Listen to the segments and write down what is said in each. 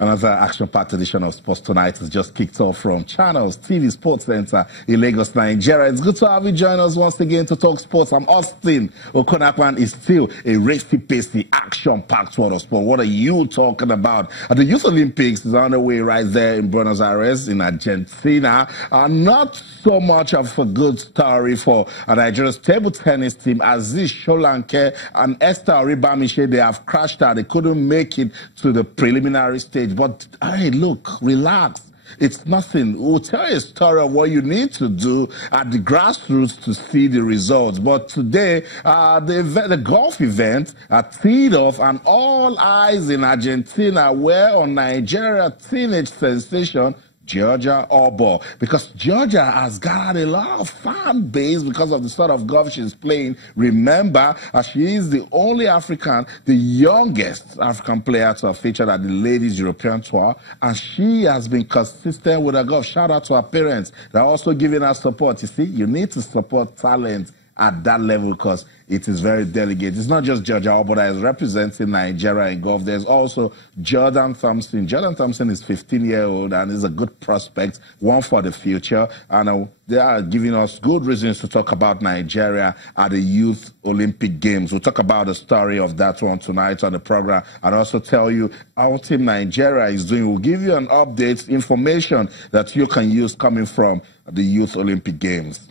Another action-packed edition of Sports Tonight has just kicked off from Channels TV Sports Center in Lagos, Nigeria. It's good to have you join us once again to talk sports. I'm Austin. Okonakwan is still a racy-pacey, action-packed world of sport. What are you talking about? The Youth Olympics is on the way right there in Buenos Aires in Argentina. Not so much of a good story for Nigeria's table tennis team. Aziz Sholanke and Esther Oribamishe, they have crashed out. They couldn't make it to the preliminary stage. But, hey, look, relax. It's nothing. We'll tell you a story of what you need to do at the grassroots to see the results. But today, the golf event teed off, and all eyes in Argentina were on Nigeria teenage sensation Georgia Oboh, because Georgia has gathered a lot of fan base because of the sort of golf she's playing. Remember, she is the only African, the youngest African player to have featured at the Ladies European Tour, and she has been consistent with her golf. Shout out to her parents. They're also giving her support. You see, you need to support talent at that level because it is very delicate. It's not just Georgia Oboh that is representing Nigeria in golf. There's also Jordan Thompson. Jordan Thompson is 15-year-old and is a good prospect, one for the future. And they are giving us good reasons to talk about Nigeria at the Youth Olympic Games. We'll talk about the story of that one tonight on the program and also tell you how Team Nigeria is doing. We'll give you an update, information that you can use coming from the Youth Olympic Games.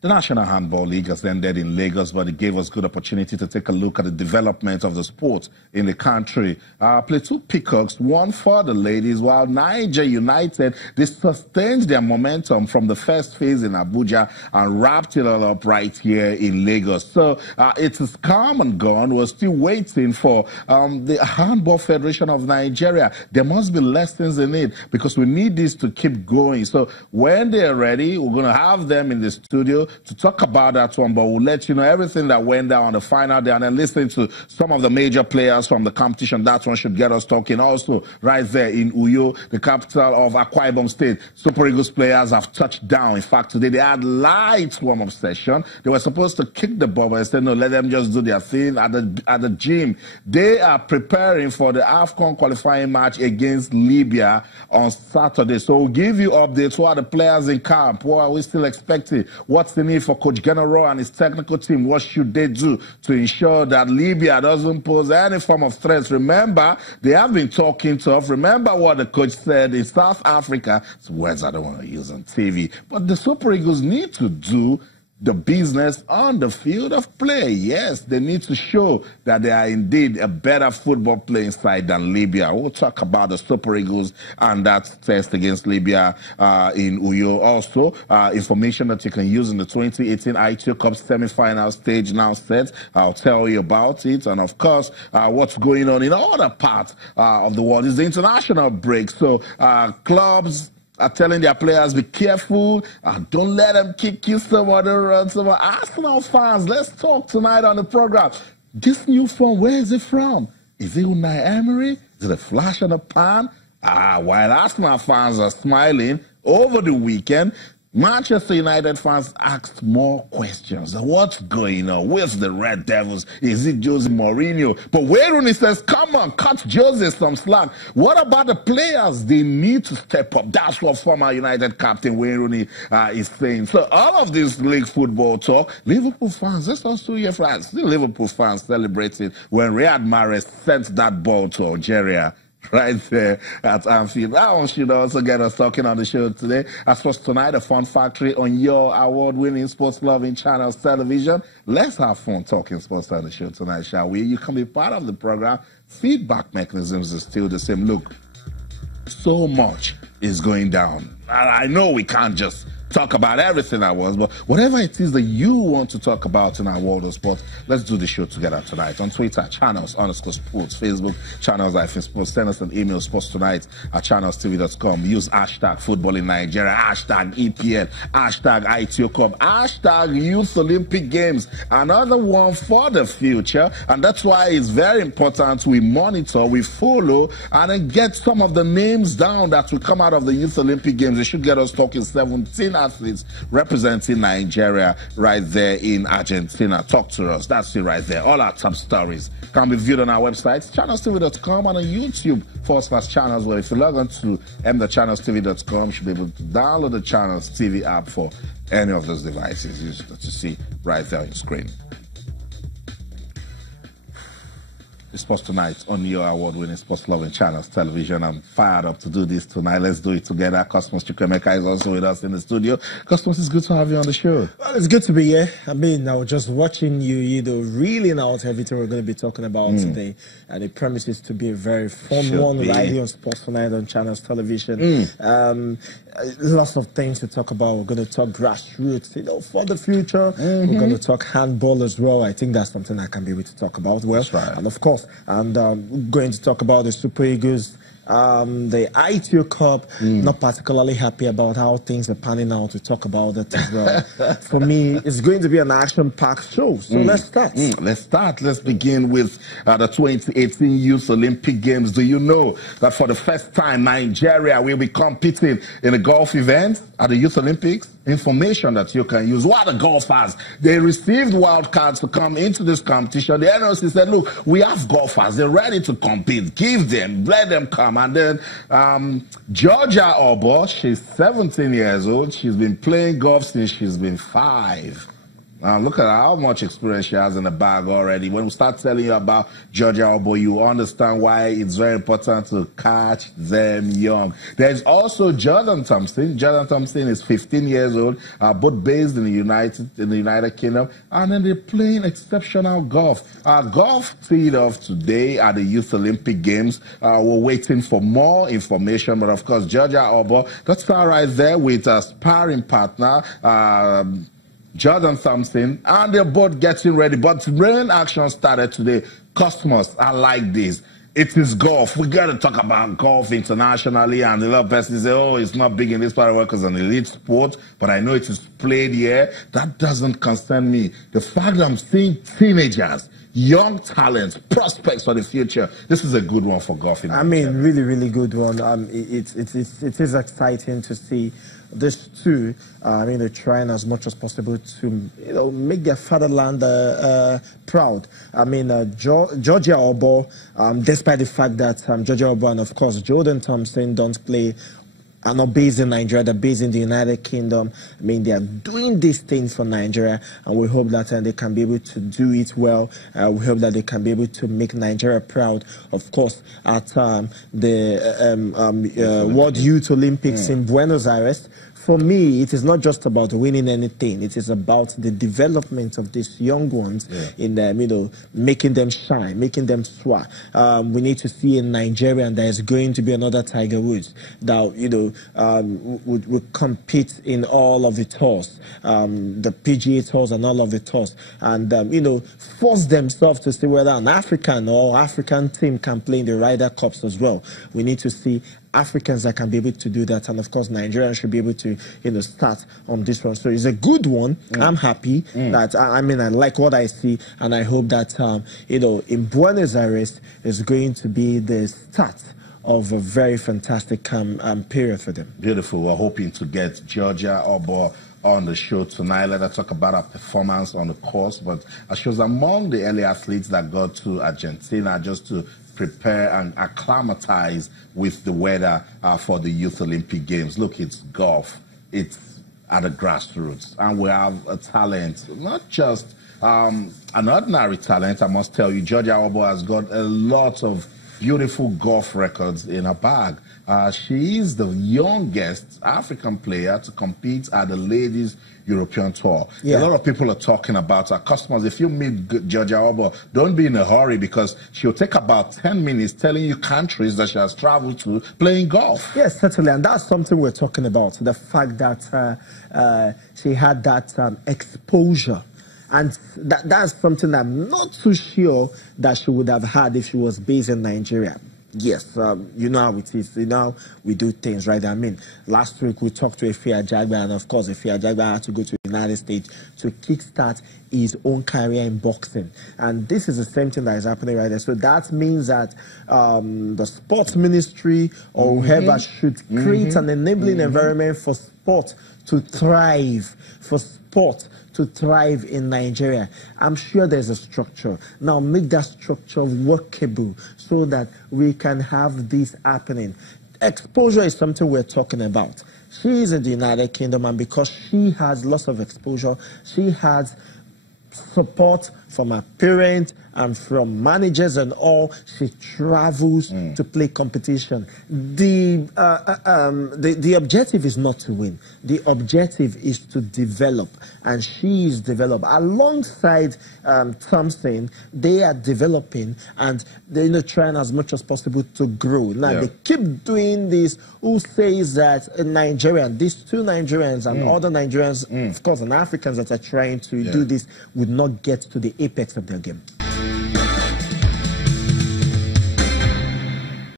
The National Handball League has ended in Lagos, but it gave us good opportunity to take a look at the development of the sport in the country. Plateau Peacocks won for the ladies, while Niger United, they sustained their momentum from the first phase in Abuja and wrapped it all up right here in Lagos. So it is come and gone. We're still waiting for the Handball Federation of Nigeria. There must be lessons in it because we need this to keep going. So when they're ready, we're going to have them in the studio to talk about that one, but we'll let you know everything that went down on the final day and then listening to some of the major players from the competition. That one should get us talking. Also, right there in Uyo, the capital of Akwa Ibom State, Super Eagles players have touched down. In fact, today they had light warm-up session. They were supposed to kick the ball, but I said, no, let them just do their thing at the gym. They are preparing for the AFCON qualifying match against Libya on Saturday. So we'll give you updates. Who are the players in camp? What are we still expecting? What's the need for Coach Genaro and his technical team? What should they do to ensure that Libya doesn't pose any form of threats? Remember, they have been talking tough. Remember what the coach said in South Africa. It's words I don't want to use on TV. But the Super Eagles need to do the business on the field of play. Yes, they need to show that they are indeed a better football playing side than Libya. We'll talk about the Super Eagles and that test against Libya in Uyo. Also, information that you can use in the 2018 ITO Cup semi-final stage now set. I'll tell you about it. And of course, what's going on in other parts of the world is the international break. So clubs are telling their players, be careful, don't let them kick you some other runs. Arsenal fans, let's talk tonight on the program. This new form, where is it from? Is it Unai Emery? Is it a flash in the pan? While Arsenal fans are smiling over the weekend, Manchester United fans asked more questions. What's going on with the Red Devils? Is it Jose Mourinho? But Wayne Rooney says, come on, cut Jose some slack. What about the players? They need to step up. That's what former United captain Wayne Rooney is saying. So all of this league football talk, Liverpool fans, let's also hear from still Liverpool fans celebrating when Riyad Mahrez sent that ball to Algeria right there at Anfield. That one should also get us talking on the show today. As for tonight, a fun factory on your award-winning sports-loving Channels television. Let's have fun talking sports on the show tonight, shall we? You can be part of the program. Feedback mechanisms are still the same. Look, so much is going down. I know we can't just talk about everything that was, but whatever it is that you want to talk about in our world of sports, let's do the show together tonight. On Twitter, Channels_Sports, Facebook, Channels-Sports. Send us an email, sportstonight@channelstv.com. Use hashtag football in Nigeria, hashtag EPL, hashtag ITO Cup, hashtag Youth Olympic Games. Another one for the future, and that's why it's very important we monitor, we follow, and then get some of the names down that will come out of the Youth Olympic Games. They should get us talking 17 athletes representing Nigeria right there in Argentina. Talk to us. That's it right there. All our top stories can be viewed on our website, channelstv.com, and on YouTube /channels, where if you log on to mthechannelstv.com, you should be able to download the Channels TV app for any of those devices you to see right there on your screen. It's Sports Tonight on your award-winning sports-loving Channels Television. I'm fired up to do this tonight. Let's do it together. Cosmos Chukwemeka is also with us in the studio. Cosmos, it's good to have you on the show. Well, it's good to be here. I mean, I was just watching you know, reeling out everything we're going to be talking about today. And it promises to be a very fun one right here on Sports Tonight on Channels Television. Lots of things to talk about. We're going to talk grassroots, you know, for the future. We're going to talk handball as well. I think that's something I can be able to talk about. Well, that's right. And of course, and we're going to talk about the Super Eagles, the ITO Cup. Not particularly happy about how things are panning out. We talk about that as well. For me, it's going to be an action-packed show. So let's start. Let's start. Let's begin with the 2018 Youth Olympic Games. Do you know that for the first time, Nigeria will be competing in a golf event at the Youth Olympics? Information that you can use. What are the golfers? They received wildcards to come into this competition. The NLC said, look, we have golfers. They're ready to compete. Give them, let them come. And then Georgia Oboh, she's 17 years old. She's been playing golf since she's been 5. Look at how much experience she has in the bag already. When we start telling you about Georgia Oboh, you understand why it's very important to catch them young. There's also Jordan Thompson. Jordan Thompson is 15 years old, both based in the United Kingdom, and then they're playing exceptional golf. Golf teed off today at the Youth Olympic Games. We're waiting for more information, but of course, Georgia Oboh, that's her right there with a sparring partner, Jordan Thompson, and they're both getting ready. But rain action started today. Customers, I like this. It is golf. We got to talk about golf internationally, and a lot of persons say, oh, it's not big in this part of the world because it's an elite sport, but I know it is played here. That doesn't concern me. The fact that I'm seeing teenagers, young talents, prospects for the future, this is a good one for golf. I mean, really, really good one. It is exciting to see these two, they're trying as much as possible to, you know, make their fatherland proud. I mean, Georgia Oboh, despite the fact that Georgia Oboh and, of course, Jordan Thompson don't play, are not based in Nigeria, they're based in the United Kingdom. I mean, they are doing these things for Nigeria, and we hope that they can be able to do it well. We hope that they can be able to make Nigeria proud. Of course, at the World Youth Olympics in Buenos Aires, for me, it is not just about winning anything. It is about the development of these young ones in them, you know, making them shine, making them soar. We need to see in Nigeria, and there is going to be another Tiger Woods that, you know, would compete in all of the tours, the PGA tours and all of the tours, and, you know, force themselves to see whether an African or African team can play in the Ryder Cups as well. We need to see Africans that can be able to do that, and of course Nigerians should be able to, you know, start on this one. So it's a good one. I'm happy that I like what I see, and I hope that you know, in Buenos Aires is going to be the start of a very fantastic period for them. Beautiful. We're hoping to get Georgia Oboh on the show tonight. Let us talk about her performance on the course, but she was among the early athletes that got to Argentina just to prepare and acclimatize with the weather for the Youth Olympic Games. Look, it's golf. It's at the grassroots. And we have a talent, not just an ordinary talent, I must tell you. Georgia Oboh has got a lot of beautiful golf records in her bag. She is the youngest African player to compete at the Ladies European Tour. A lot of people are talking about her. Customers, if you meet Georgia Oboh, don't be in a hurry, because she'll take about 10 minutes telling you countries that she has traveled to playing golf. Yes, certainly, and that's something we're talking about, the fact that she had that exposure. And that's something I'm not too sure that she would have had if she was based in Nigeria. Yes, you know how it is. You know, we do things, right? I mean, last week we talked to Efe Ajagba, and of course, Efe Ajagba had to go to the United States to kickstart his own career in boxing. And this is the same thing that is happening right there. So that means that the sports ministry or whoever should create an enabling environment for sport to thrive, for sport to thrive in Nigeria, I'm sure there's a structure. Now make that structure workable so that we can have this happening. Exposure is something we're talking about. She is in the United Kingdom, and because she has lots of exposure, she has support from her parents and from managers and all. She travels to play competition. The objective is not to win. The objective is to develop, and she is developed alongside Thompson. They are developing, and they're trying as much as possible to grow. Now they keep doing this. Who says that a Nigerian, these two Nigerians and other Nigerians, of course, and Africans that are trying to do this, would not get to the apex of their game?